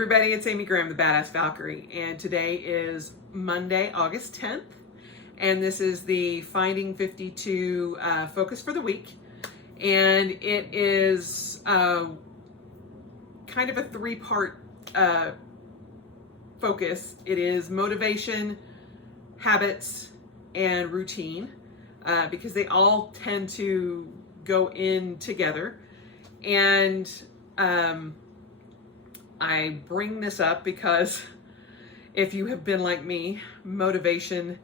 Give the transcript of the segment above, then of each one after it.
everybody, it's Amy Graham, the Badass Valkyrie, and today is Monday, August 10th, and this is the Finding 52 focus for the week, and it is kind of a three-part focus. It is motivation, habits, and routine, because they all tend to go in together, and I bring this up because if you have been like me, motivation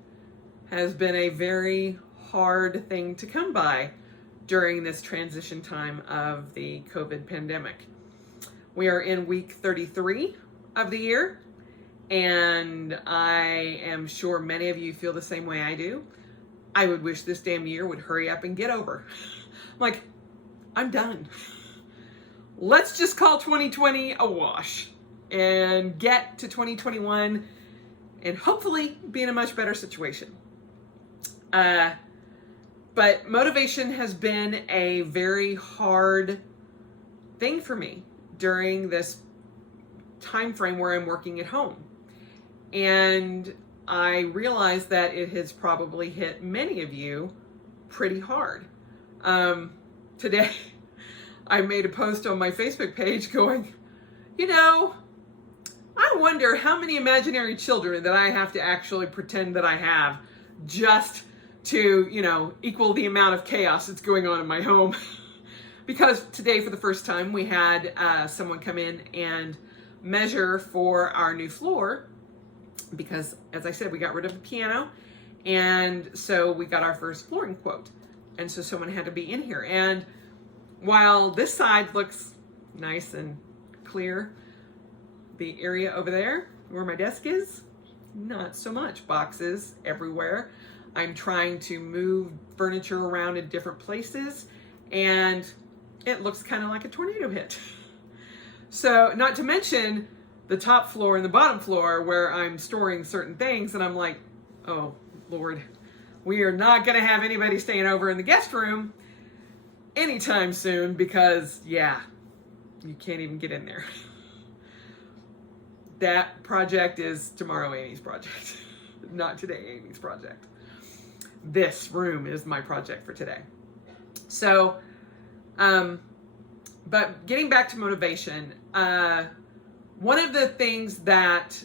has been a very hard thing to come by during this transition time of the COVID pandemic. We are in week 33 of the year, and I am sure many of you feel the same way I do. I would wish this damn year would hurry up and get over. Like, I'm done. Let's just call 2020 a wash and get to 2021 and hopefully be in a much better situation. But motivation has been a very hard thing for me during this time frame where I'm working at home. And I realize that it has probably hit many of you pretty hard. Today, I made a post on my Facebook page going, I wonder how many imaginary children that I have to actually pretend that I have just to, equal the amount of chaos that's going on in my home. Because today, for the first time, we had someone come in and measure for our new floor. Because, as I said, we got rid of the piano. And so we got our first flooring quote. And so someone had to be in here. And while this side looks nice and clear, the area over there where my desk is, not so much. Boxes everywhere. I'm trying to move furniture around in different places, and it looks kind of like a tornado hit. So, not to mention the top floor and the bottom floor where I'm storing certain things, and I'm like, oh, Lord, we are not going to have anybody staying over in the guest room anytime soon because, yeah, you can't even get in there. That project is tomorrow Amy's project, not today Amy's project. This room is my project for today. So, but getting back to motivation, one of the things that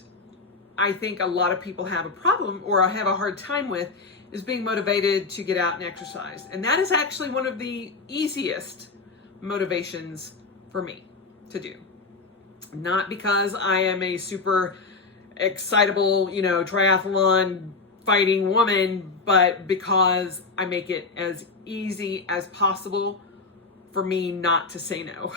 I think a lot of people have a problem or have a hard time with is being motivated to get out and exercise. And that is actually one of the easiest motivations for me to do. Not because I am a super excitable, triathlon fighting woman, but because I make it as easy as possible for me not to say no.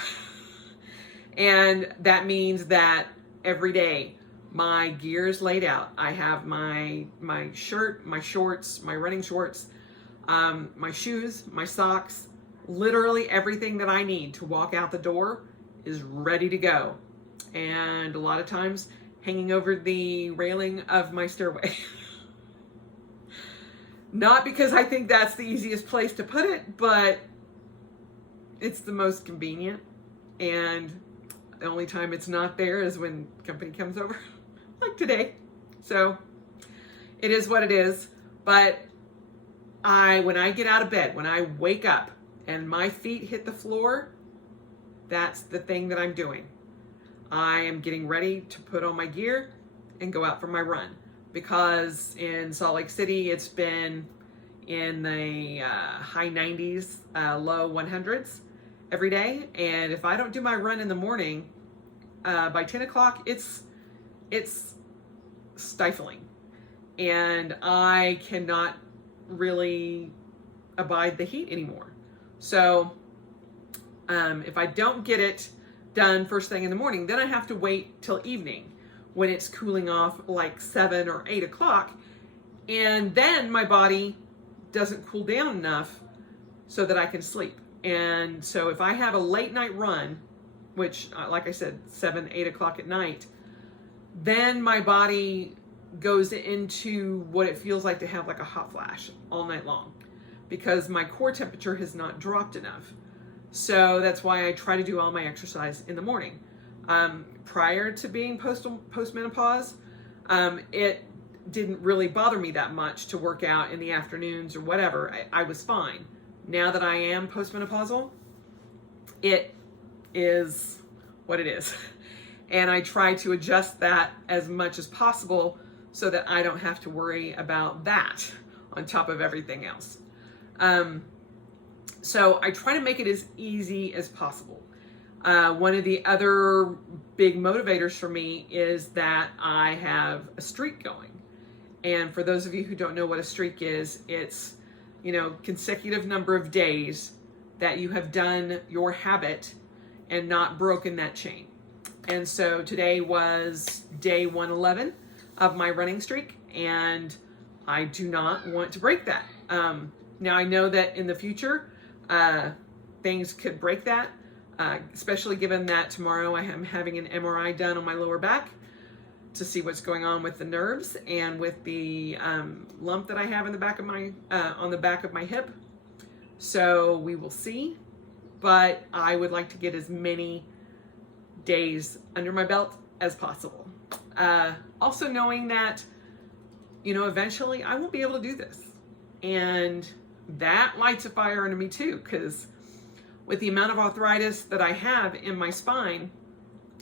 And that means that every day my gear is laid out. I have my shirt, my shorts, my running shorts, my shoes, my socks, literally everything that I need to walk out the door is ready to go. And a lot of times hanging over the railing of my stairway. Not because I think that's the easiest place to put it, but it's the most convenient. And the only time it's not there is when company comes over, like today. So it is what it is. But when I get out of bed, when I wake up and my feet hit the floor, that's the thing that I'm doing. I am getting ready to put on my gear and go out for my run. Because in Salt Lake City, it's been in the high 90s, low 100s every day. And if I don't do my run in the morning, by 10 o'clock, it's stifling. And I cannot really abide the heat anymore. So if I don't get it done first thing in the morning, then I have to wait till evening when it's cooling off like 7 or 8 o'clock. And then my body doesn't cool down enough so that I can sleep. And so if I have a late night run, which like I said, 7, 8 o'clock at night, then my body goes into what it feels like to have like a hot flash all night long because my core temperature has not dropped enough. So that's why I try to do all my exercise in the morning. Prior to being postmenopause, it didn't really bother me that much to work out in the afternoons or whatever. I was fine. Now that I am postmenopausal, it is what it is. And I try to adjust that as much as possible so that I don't have to worry about that on top of everything else. So I try to make it as easy as possible. One of the other big motivators for me is that I have a streak going. And for those of you who don't know what a streak is, it's, consecutive number of days that you have done your habit and not broken that chain. And so today was day 111 of my running streak, and I do not want to break that. Now I know that in the future, things could break that, especially given that tomorrow I am having an MRI done on my lower back to see what's going on with the nerves and with the lump that I have in the back of my on the back of my hip. So we will see, but I would like to get as many days under my belt as possible. Also knowing that, eventually I won't be able to do this. And that lights a fire under me too, because with the amount of arthritis that I have in my spine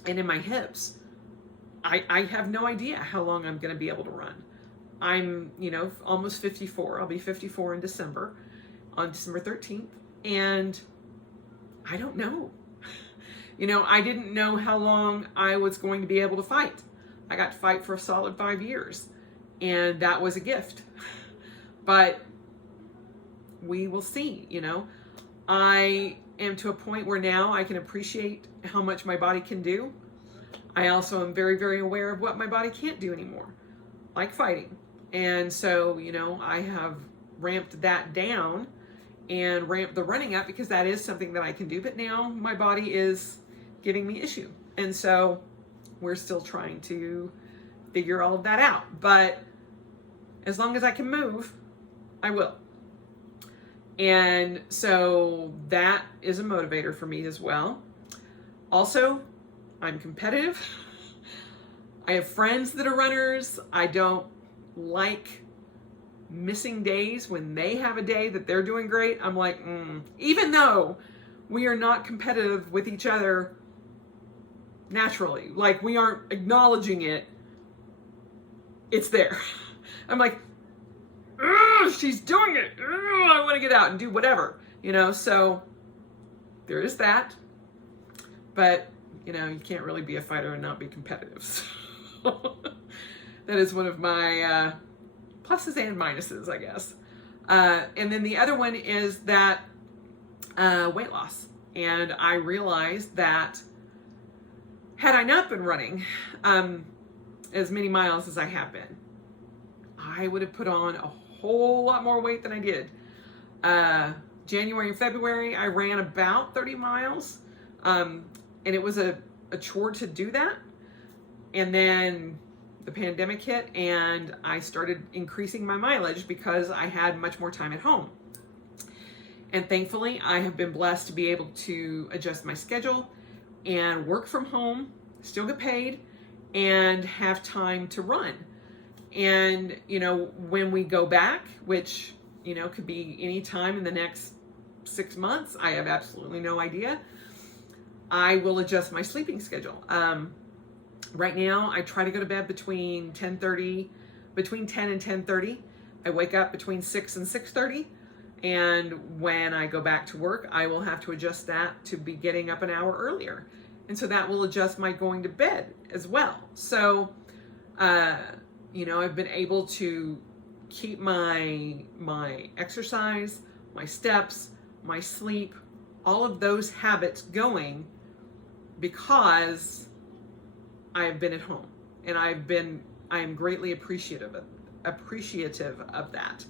and in my hips, I have no idea how long I'm going to be able to run. I'm, almost 54. I'll be 54 in December, on December 13th. And I don't know. I didn't know how long I was going to be able to fight. I got to fight for a solid 5 years, and that was a gift. But we will see, I am to a point where now I can appreciate how much my body can do. I also am very, very aware of what my body can't do anymore, like fighting. And so, I have ramped that down and ramped the running up because that is something that I can do. But now my body is giving me issue. And so we're still trying to figure all of that out. But as long as I can move, I will. And so that is a motivator for me as well. Also, I'm competitive. I have friends that are runners. I don't like missing days when they have a day that they're doing great. I'm like, even though we are not competitive with each other naturally, like we aren't acknowledging it, it's there. I'm like, she's doing it. I want to get out and do whatever, so there is that. But, you can't really be a fighter and not be competitive. So that is one of my pluses and minuses, I guess. And then the other one is that weight loss. And I realized that had I not been running as many miles as I have been, I would have put on a whole lot more weight than I did. January and February, I ran about 30 miles. And it was a chore to do that. And then the pandemic hit and I started increasing my mileage because I had much more time at home. And thankfully, I have been blessed to be able to adjust my schedule and work from home, still get paid, and have time to run. And, when we go back, which, could be any time in the next 6 months, I have absolutely no idea, I will adjust my sleeping schedule. Right now, I try to go to bed between 10 and 10:30. I wake up between 6 and 6:30. And when I go back to work, I will have to adjust that to be getting up an hour earlier. And so that will adjust my going to bed as well. So, I've been able to keep my exercise, my steps, my sleep, all of those habits going because I have been at home, and I am greatly appreciative of that.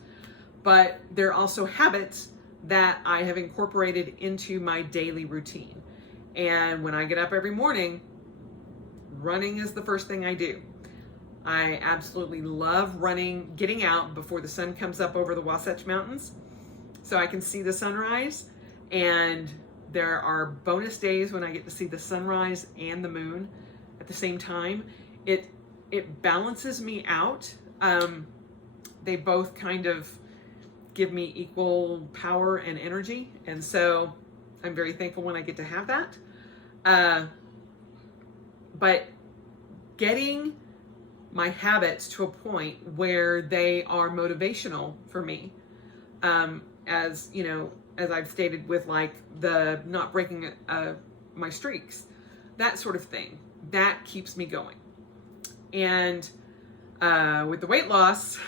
But there are also habits that I have incorporated into my daily routine. And when I get up every morning, running is the first thing I do. I absolutely love running, getting out before the sun comes up over the Wasatch Mountains so I can see the sunrise. And There are bonus days when I get to see the sunrise and the moon at the same time. It balances me out. They both kind of give me equal power and energy, and so I'm very thankful when I get to have that. But getting my habits to a point where they are motivational for me, as you know, as I've stated with like the not breaking my streaks, that sort of thing, that keeps me going. And with the weight loss,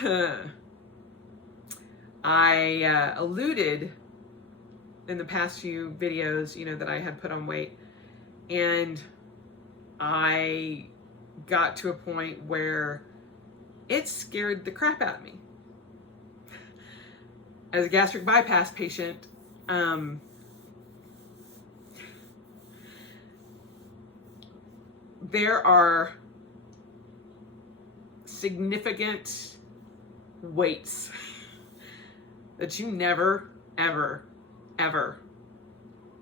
I alluded in the past few videos, you know, that I had put on weight, and I got to a point where it scared the crap out of me. As a gastric bypass patient, there are significant weights that you never, ever, ever,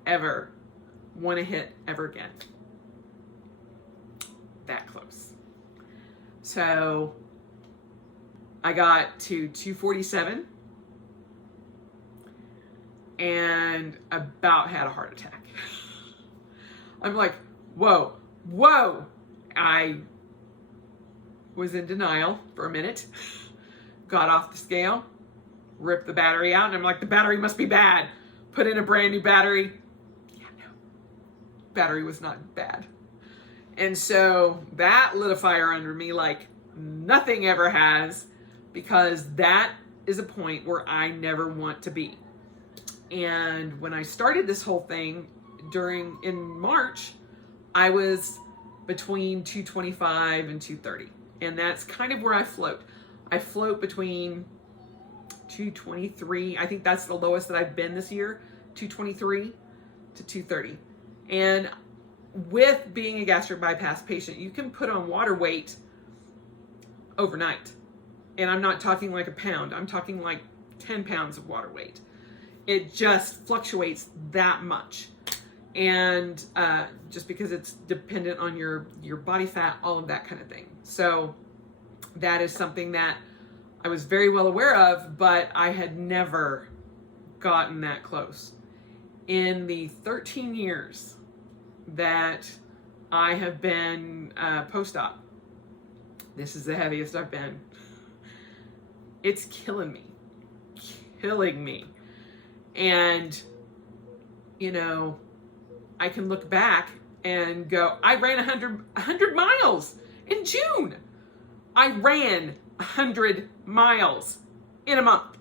ever want to hit ever again. That close. So I got to 247 and about had a heart attack. I'm like, whoa. I was in denial for a minute, got off the scale, ripped the battery out, and I'm like, the battery must be bad. Put in a brand new battery. Yeah, no. Battery was not bad. And so that lit a fire under me like nothing ever has, because that is a point where I never want to be. And when I started this whole thing in March, I was between 225 and 230. And that's kind of where I float. I float between 223. I think that's the lowest that I've been this year, 223 to 230. And with being a gastric bypass patient, you can put on water weight overnight. And I'm not talking like a pound. I'm talking like 10 pounds of water weight. It just fluctuates that much. And just because it's dependent on your body fat, all of that kind of thing. So that is something that I was very well aware of, but I had never gotten that close. In the 13 years that I have been post-op, this is the heaviest I've been. It's killing me. And, you know, I can look back and go, I ran 100 miles in June. I ran 100 miles in a month.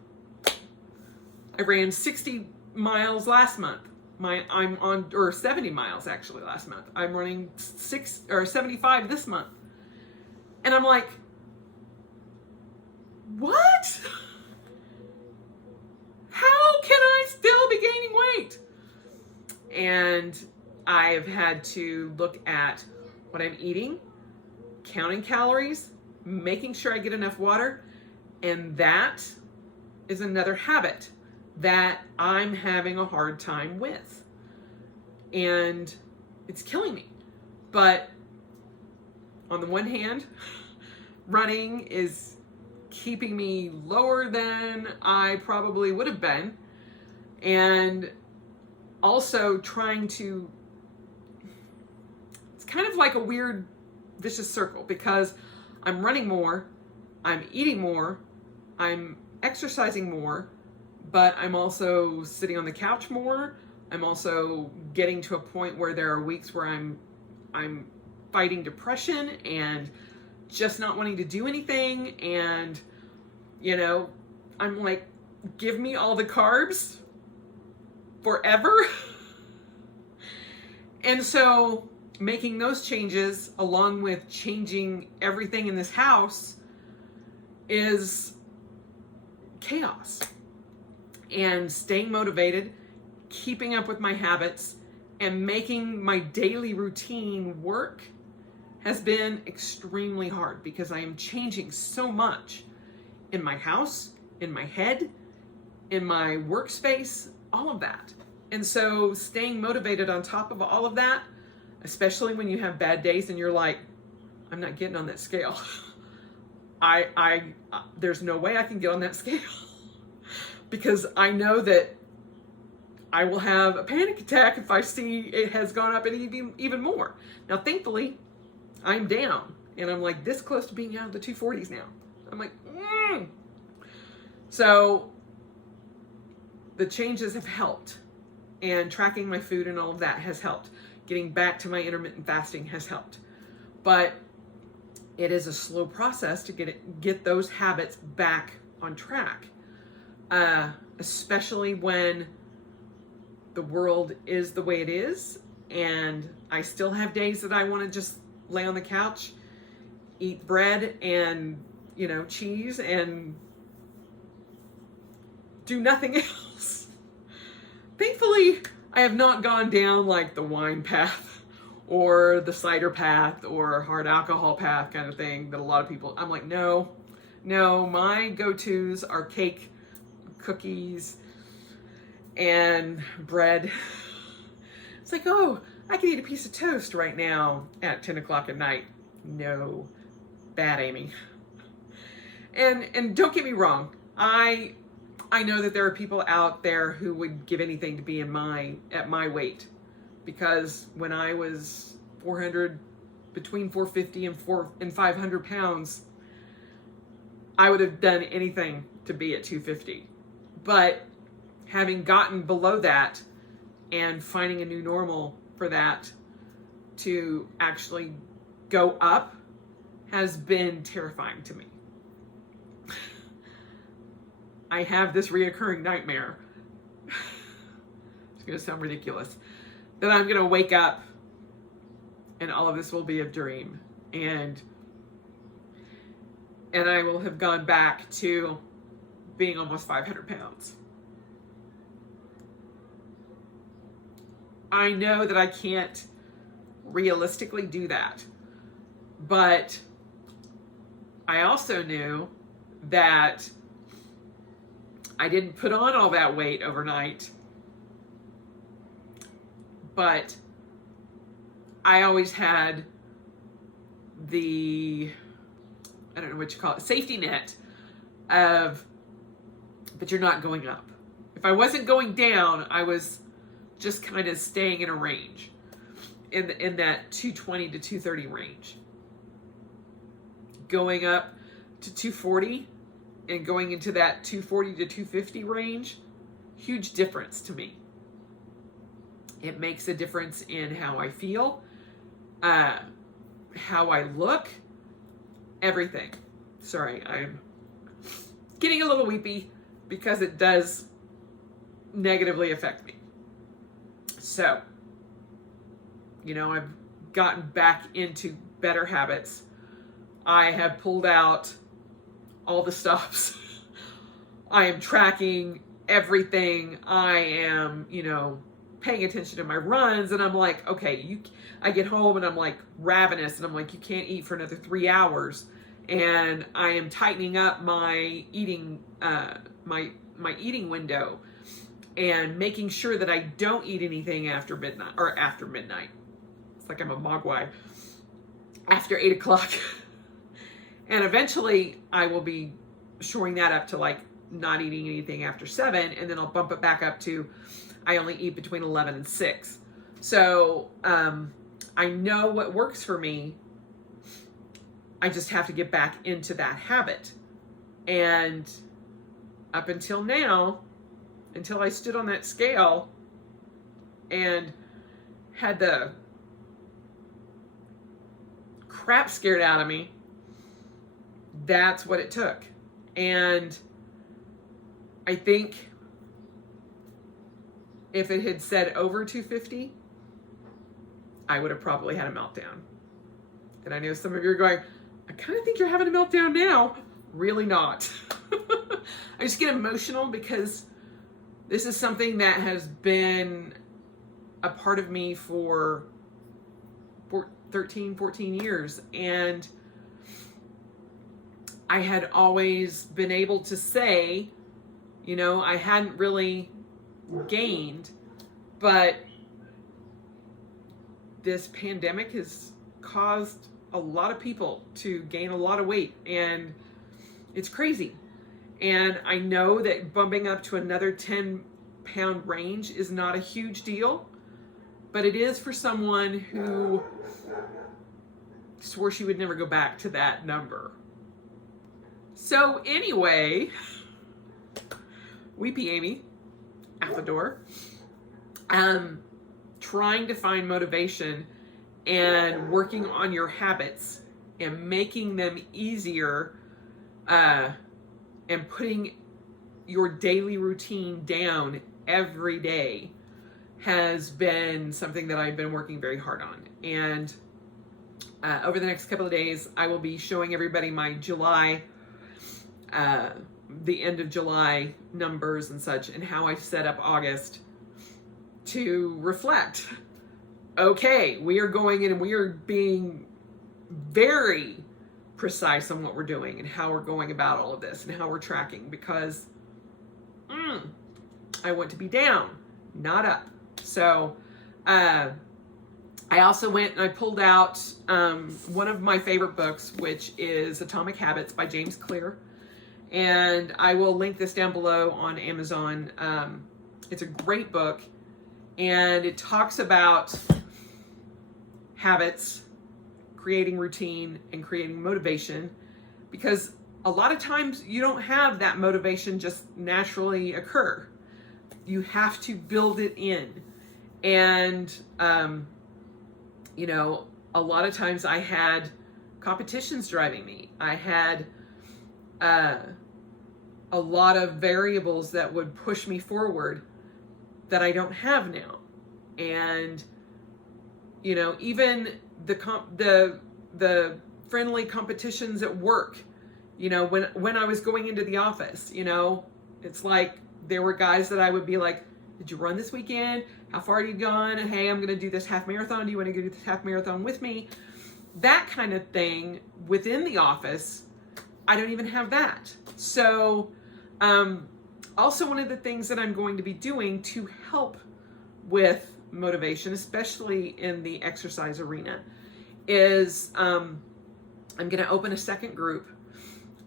I ran 60 miles last month. I'm on, or 70 miles actually last month. I'm running 75 this month. And I'm like, what? How can I still be gaining weight? And I've had to look at what I'm eating, counting calories, making sure I get enough water, and that is another habit that I'm having a hard time with. And it's killing me. But on the one hand, running is keeping me lower than I probably would have been. And also trying to, it's kind of like a weird vicious circle, because I'm running more, I'm eating more, I'm exercising more, but I'm also sitting on the couch more. I'm also getting to a point where there are weeks where I'm fighting depression and just not wanting to do anything. And, you know, I'm like, give me all the carbs forever. And so making those changes, along with changing everything in this house, is chaos. And staying motivated, keeping up with my habits, and making my daily routine work has been extremely hard, because I am changing so much in my house, in my head, in my workspace, all of that. And so staying motivated on top of all of that, especially when you have bad days and you're like, I'm not getting on that scale. There's no way I can get on that scale because I know that I will have a panic attack if I see it has gone up and even more. Now, thankfully, I'm down and I'm like this close to being out of the 240s now. I'm like, So the changes have helped, and tracking my food and all of that has helped. Getting back to my intermittent fasting has helped. But it is a slow process to get those habits back on track, especially when the world is the way it is, and I still have days that I want to just lay on the couch, eat bread and, cheese and do nothing else. Thankfully, I have not gone down like the wine path or the cider path or hard alcohol path kind of thing that a lot of people, I'm like, no, my go-tos are cake, cookies, and bread. It's like, oh, I could eat a piece of toast right now at 10 o'clock at night. No, bad Amy. And don't get me wrong, I know that there are people out there who would give anything to be at my weight, because when I was between 450 and 500 pounds, I would have done anything to be at 250. But having gotten below that and finding a new normal for that to actually go up has been terrifying to me. I have this reoccurring nightmare. It's going to sound ridiculous. That I'm going to wake up and all of this will be a dream. And I will have gone back to being almost 500 pounds. I know that I can't realistically do that. But I also knew that I didn't put on all that weight overnight, but I always had the, I don't know what you call it, safety net of, but you're not going up. If I wasn't going down, I was just kind of staying in a range, in that 220 to 230 range. Going up to 240 and going into that 240 to 250 range, huge difference to me. It makes a difference in how I feel, how I look, everything. Sorry, I'm getting a little weepy because it does negatively affect me. So, I've gotten back into better habits. I have pulled out all the stops. I am tracking everything. I am, paying attention to my runs, and I'm like, okay, I get home and I'm like ravenous, and I'm like, you can't eat for another 3 hours. And I am tightening up my eating, my eating window, and making sure that I don't eat anything after midnight. It's like I'm a mogwai. After 8 o'clock. And eventually I will be shoring that up to like not eating anything after 7, and then I'll bump it back up to I only eat between 11 and 6. So I know what works for me. I just have to get back into that habit. And up until now, until I stood on that scale and had the crap scared out of me, that's what it took. And I think if it had said over 250, I would have probably had a meltdown. And I know some of you are going, I kind of think you're having a meltdown now. Really not. I just get emotional because this is something that has been a part of me for 13, 14 years. And I had always been able to say, I hadn't really gained, But this pandemic has caused a lot of people to gain a lot of weight, and it's crazy. And I know that bumping up to another 10-pound range is not a huge deal, but it is for someone who swore she would never go back to that number. So anyway, Weepy Amy out the door, trying to find motivation and working on your habits and making them easier, and putting your daily routine down every day has been something that I've been working very hard on. And over the next couple of days, I will be showing everybody my July, the end of July numbers and such, and how I set up August to reflect. Okay, we are going in and we are being very precise on what we're doing and how we're going about all of this and how we're tracking, because I want to be down, not up. So I also went and I pulled out one of my favorite books, which is Atomic Habits by James Clear. And I will link this down below on Amazon. It's a great book, and it talks about habits, creating routine, and creating motivation, because a lot of times you don't have that motivation just naturally occur. You have to build it in. And, you know, a lot of times I had competitions driving me. I had a lot of variables that would push me forward that I don't have now. And, you know, even the friendly competitions at work, you know, when I was going into the office, you know, it's like there were guys that I would be like, did you run this weekend? How far have you gone? Hey, I'm going to do this half marathon. Do you want to go do this half marathon with me? That kind of thing within the office, I don't even have that. So, also one of the things that I'm going to be doing to help with motivation, especially in the exercise arena, is I'm going to open a second group.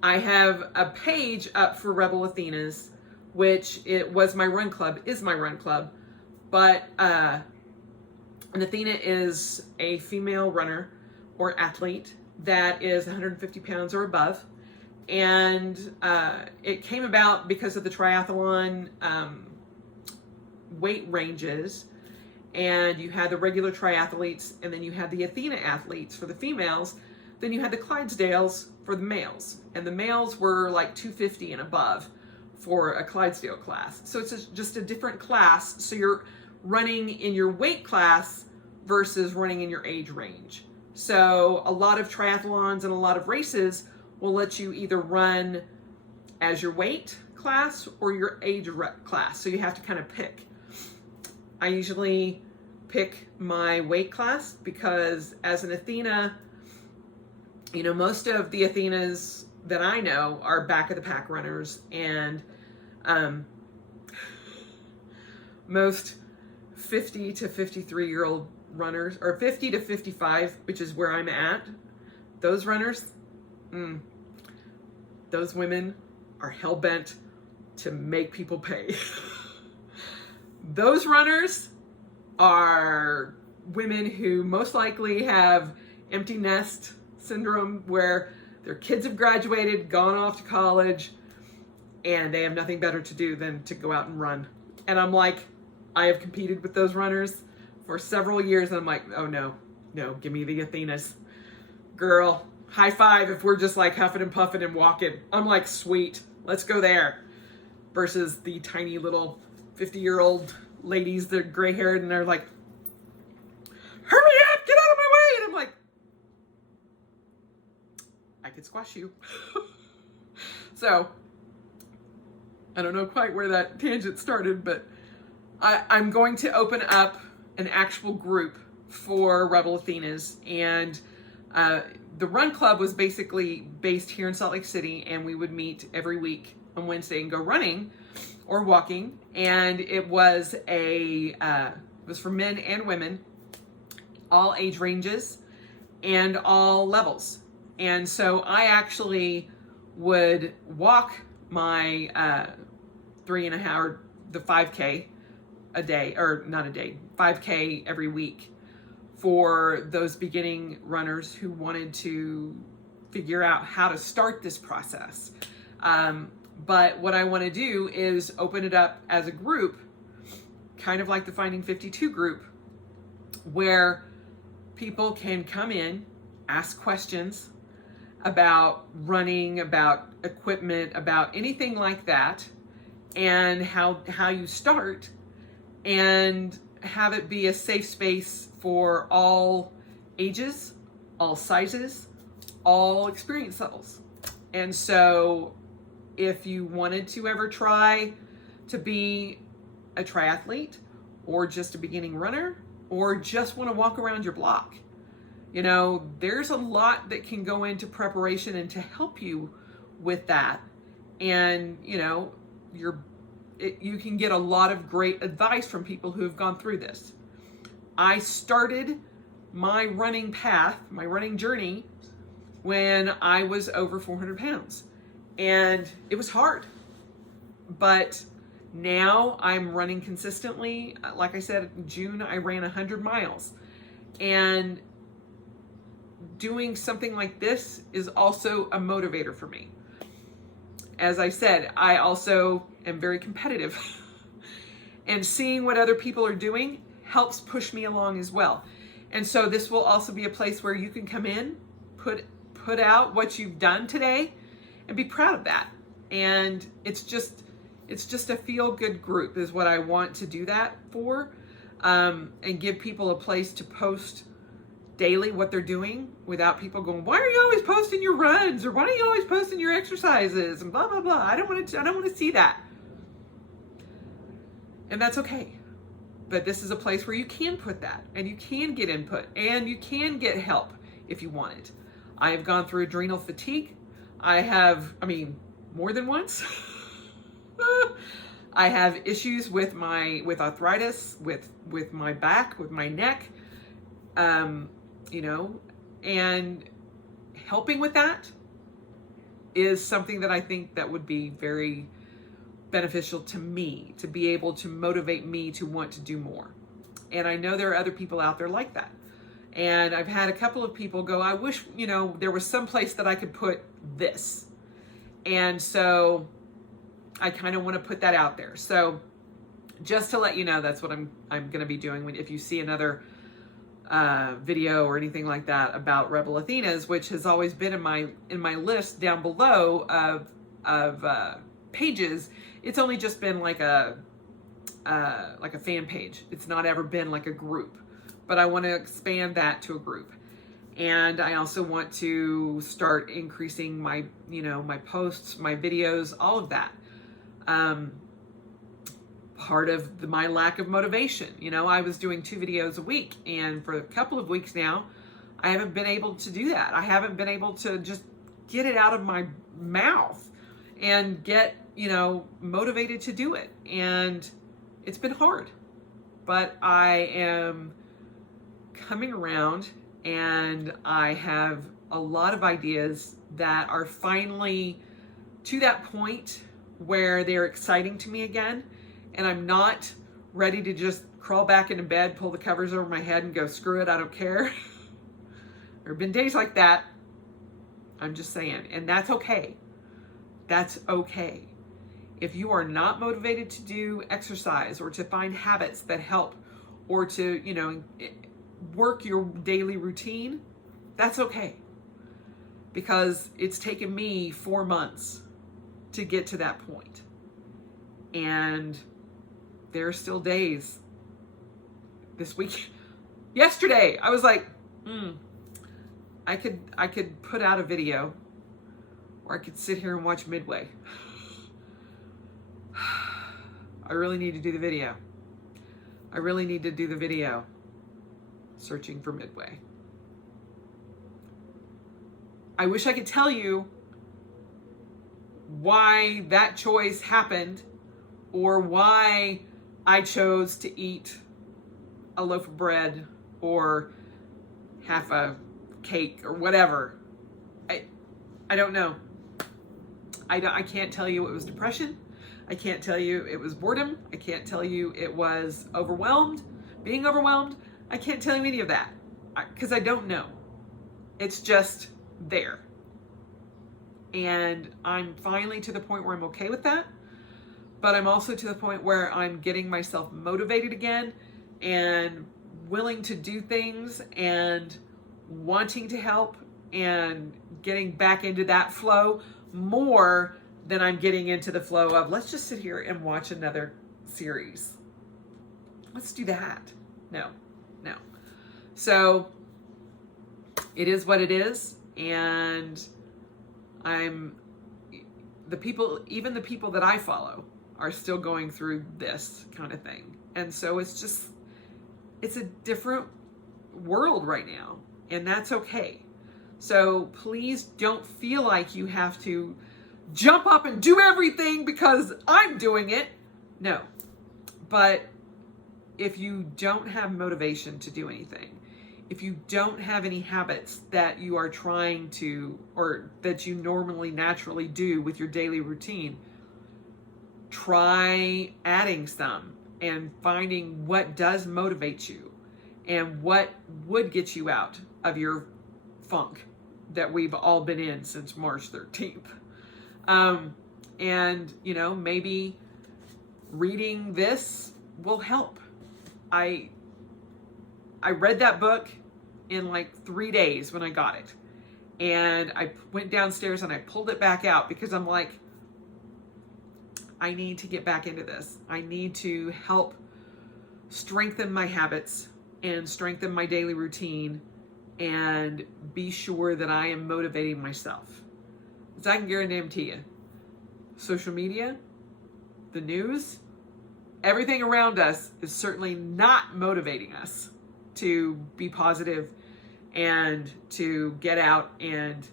I have a page up for Rebel Athenas, which it was my run club, is my run club. But an Athena is a female runner or athlete that is 150 pounds or above. And it came about because of the triathlon weight ranges. And you had the regular triathletes, and then you had the Athena athletes for the females. Then you had the Clydesdales for the males. And the males were like 250 and above for a Clydesdale class. So it's just a different class. So you're running in your weight class versus running in your age range. So a lot of triathlons and a lot of races will let you either run as your weight class or your age class. So you have to kind of pick. I usually pick my weight class because as an Athena, you know, most of the Athenas that I know are back of the pack runners, and most 50 to 53-year-old runners, or 50 to 55, which is where I'm at, those runners, those women are hell-bent to make people pay. Those runners are women who most likely have empty nest syndrome, where their kids have graduated, gone off to college, and they have nothing better to do than to go out and run. And I'm like, I have competed with those runners for several years, and I'm like, oh no, give me the Athenas. Girl, high five if we're just like huffing and puffing and walking. I'm like, sweet, let's go there. Versus the tiny little 50-year-old ladies, they're gray-haired, and they're like, hurry up, get out of my way. And I'm like, I could squash you. So, I don't know quite where that tangent started, but I'm going to open up an actual group for Rebel Athenas. And the run club was basically based here in Salt Lake City, and we would meet every week on Wednesday and go running, or walking, and it was for men and women, all age ranges and all levels. And so I actually would walk my 3.5 or the 5K a day, or not a day, 5K every week for those beginning runners who wanted to figure out how to start this process. But what I want to do is open it up as a group, kind of like the Finding 52 group, where people can come in, ask questions about running, about equipment, about anything like that, and how you start, and have it be a safe space for all ages, all sizes, all experience levels. And so if you wanted to ever try to be a triathlete, or just a beginning runner, or just want to walk around your block, you know, there's a lot that can go into preparation and to help you with that. And, you know, you can get a lot of great advice from people who have gone through this. I started my running path, my running journey, when I was over 400 pounds. And it was hard. But now I'm running consistently. Like I said, in June, I ran 100 miles. And doing something like this is also a motivator for me. As I said, I also am very competitive. And seeing what other people are doing helps push me along as well. And so this will also be a place where you can come in, put out what you've done today, and be proud of that. And it's just a feel-good group is what I want to do that for, and give people a place to post daily what they're doing without people going, why are you always posting your runs, or why are you always posting your exercises, and blah blah blah. I don't want to see that. And that's okay. But this is a place where you can put that, and you can get input, and you can get help if you want it. I have gone through adrenal fatigue. More than once. I have issues with arthritis, with my back, with my neck, and helping with that is something that I think that would be very beneficial to me, to be able to motivate me to want to do more. And I know there are other people out there like that. And I've had a couple of people go, I wish, there was some place that I could put this. And so I kind of want to put that out there. So just to let you know, that's what I'm going to be doing if you see another video or anything like that about Rebel Athenas, which has always been in my list down below of pages. It's only just been like a fan page. It's not ever been like a group, but I want to expand that to a group. And I also want to start increasing my posts, my videos, all of that. Part of my lack of motivation. I was doing 2 videos a week, and for a couple of weeks now, I haven't been able to do that. I haven't been able to just get it out of my mouth and get, motivated to do it. And it's been hard, but I am coming around, and I have a lot of ideas that are finally to that point where they're exciting to me again. And I'm not ready to just crawl back into bed, pull the covers over my head and go, screw it, I don't care. There have been days like that. I'm just saying. And that's okay. That's okay. If you are not motivated to do exercise or to find habits that help, or to, work your daily routine, that's okay. Because it's taken me 4 months to get to that point. And there are still days this week. Yesterday, I was like, I could put out a video, or I could sit here and watch Midway. I really need to do the video. I really need to do the video searching for Midway. I wish I could tell you why that choice happened, or why I chose to eat a loaf of bread or half a cake or whatever. I don't know. I can't tell you it was depression. I can't tell you it was boredom. I can't tell you it was being overwhelmed. I can't tell you any of that because I don't know. It's just there. And I'm finally to the point where I'm okay with that. But I'm also to the point where I'm getting myself motivated again and willing to do things and wanting to help and getting back into that flow more than I'm getting into the flow of let's just sit here and watch another series. Let's do that. No. So it is what it is. And even the people that I follow are still going through this kind of thing. And so it's a different world right now, and that's okay. So please don't feel like you have to jump up and do everything because I'm doing it. No. But if you don't have motivation to do anything, if you don't have any habits that you are trying to, or that you normally naturally do with your daily routine, try adding some and finding what does motivate you and what would get you out of your funk that we've all been in since March 13th. And, maybe reading this will help. I read that book in like 3 days when I got it. And I went downstairs and I pulled it back out because I'm like, I need to get back into this. I need to help strengthen my habits and strengthen my daily routine and be sure that I am motivating myself. Because I can guarantee you, social media, the news, everything around us is certainly not motivating us to be positive and to get out and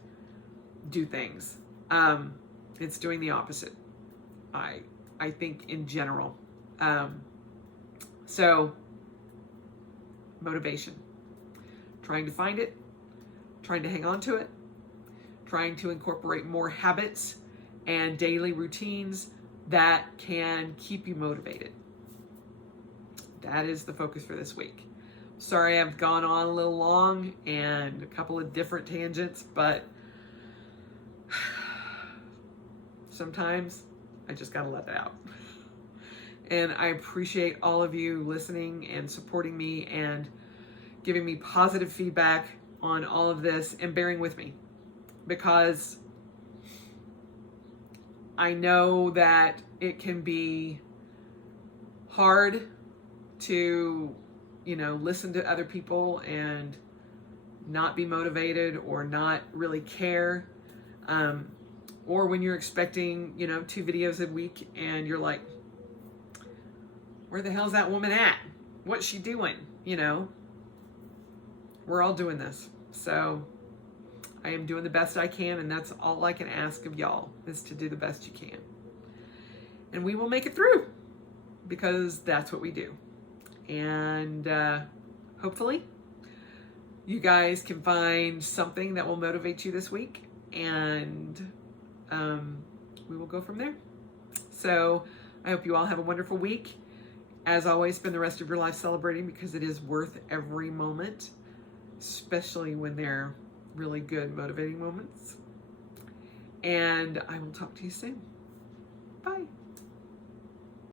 do things. It's doing the opposite, I think, in general. So, motivation. Trying to find it, trying to hang on to it, trying to incorporate more habits and daily routines that can keep you motivated. That is the focus for this week. Sorry I've gone on a little long and a couple of different tangents, but sometimes I just gotta let that out. And I appreciate all of you listening and supporting me and giving me positive feedback on all of this and bearing with me, because I know that it can be hard to, listen to other people and not be motivated or not really care. Or when you're expecting, 2 videos a week and you're like, where the hell's that woman at? What's she doing? We're all doing this. So I am doing the best I can, and that's all I can ask of y'all, is to do the best you can. And we will make it through, because that's what we do. And hopefully you guys can find something that will motivate you this week, and we will go from there. So I hope you all have a wonderful week. As always, spend the rest of your life celebrating, because it is worth every moment, especially when they're really good, motivating moments. And I will talk to you soon. Bye.